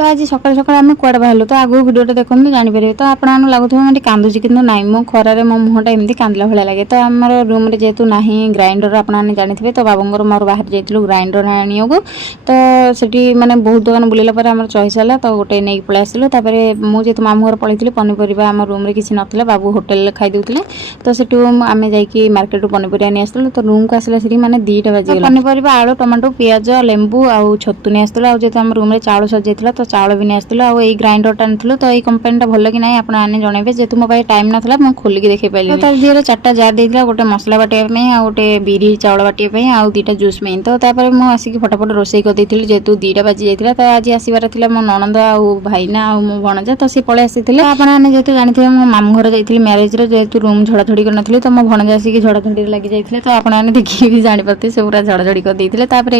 तो आज सकाल सकाल आम कड़े बाहर तो आगु भिडियो देखो जानीपर तो आपको लगुव मैं कांदुची कि ना मो खरारे मो मुहटा एमती कांदला भाया लगे तो आम रूम जेहेतु ना ग्राइंडर आपने जानी तो बाबूर मोर बाहर जाइलु ग्राइंडर आने को तो सीटी मैंने बहुत दुकान बुलेला आम चॉइस है तो गोटे नहीं पलि आसलु मुझे मामू घर पलैली पनीपरिया आम रूम में किसी ना बाबू होटेल खाईदे तो सीटू आम जा मार्केट पनीपरिया नहीं आसलु तो रूम को आसला सी मैंने 2टा बाजी पनीपरिया आलू टमाटो पियाज लेंबू आउ छतु नहीं आसला जेहतु आम रूम में चाउल सजाइला तो चाउल भी नहीं आसलु आई ग्राइंडर आनी तो ये कंपनीटा भल कि ना आपने जनइबे जेहतु मो पास टाइम ना मुझे खोलिक देखे पाइली तो दिहर 4टा जार देता गोटे मसला बाटिया आ गोटे बिरी चाउल बाटिया आउ 2टा जूस में तो मुझे आसिक फटाफट रोसे कर जेहेतु 2टा बाजी जाता तो आज आसबार था मो ननंद आउ भाईना आउ मो भणजा तो सी पलि आसी आपने जेहतु जानते मो मामू घर जाइए म्यारेज जेहेतु रूम झड़ाझड़ी करनी तो मो भणजा आसिक झड़ाझड़ी लगी जाते तो आपने देखिए भी जापारे से पूरा झड़ाझड़ी करते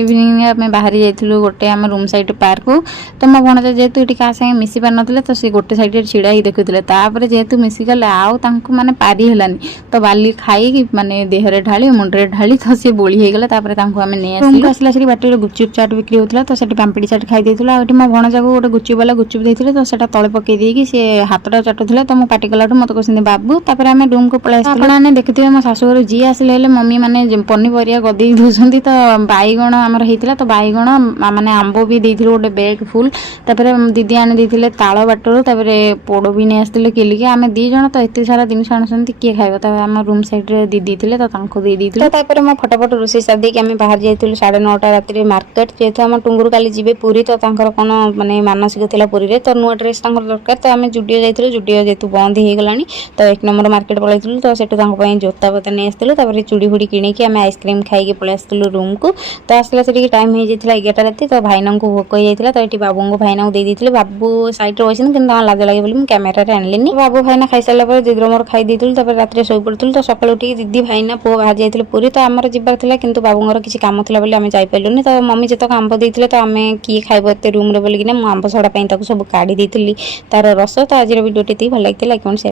इवनिंग आम बाहर जाइलु गोटे आम रूम साइड पार्क को तो मो भणजा जेहेतु ये क्या सागे मिसी पार ना तो सी गोटे साइड छिड़ा ही देखुले जेहेतु मिसिगले आउ माने पारी हेलानी तो बाली खाई माने देहरे ढाली मुंडे ढाली तो सी बोली होगला आम नहीं आसला से बाटर गुपचुप चाट बिक्री होता तो सेठी पाम्पड़ी चाट खाई देला मो भणजा को गोटे गुपचुप वाला गुपचुप देते तो सेटा तले पकई देकी सी हाथटा चाटुला तो मो पाटी कला मत कहते बाबू आम रूम को पलि आपने देखिए मो शाशुघर जी आसिले मम्मी मैंने पनीपरिया गदे दूसरी तो बैगण आमर होता तो बैगण माने आंब भी देते गोटे बैग फुल दीदी आनी देते ताल बाटर पोड़ भी नहीं आसते किलिकी आम 2 जन तो एत सारा जिन आनुंट किए खाइब आम रूम साइड दीदी थे तो दे तो मैं फटाफट रोसे सारी आम बाहर जाइलु 9:30 राति मार्केट जेहतु आम टुंगुर काली जी पुरी तो कौन माने मानसिक था पुरी तो नुआ ड्रेस दरकार तो आम जुडियो जाइलु जुडियो जेहतु बंद होगा तो 1 नंबर मार्केट पलैलु तो सेठू जोता बोता नहीं आसलु चूड़ी फुड़ी किणिकी आम आइसक्रीम खाई पलि आसलु रूम को तो आसला से टाइम हो जाता 11टा राति तो भाईना को भोक हो जाता तो ये बाबू को भाईना को देते बाबू साइड रही कि लाज लगे बोली कैमेरा आनलिनी बाबू भाईना खाई सारा दीदी मोर खाई देलु रात शोई पड़ू तो सकाल उठी दीदी भाईना पुआ बाहर जाइए पूरी तो आमर जबार कि बाबूर किसी काम था आम जापारूनी तो मम्मी जितक आंब देते तो आम किए खाइब एत रूम बोलिकिना आंब सड़ा सब काढ़ी तार रस तो आज भिडियो भल लगी।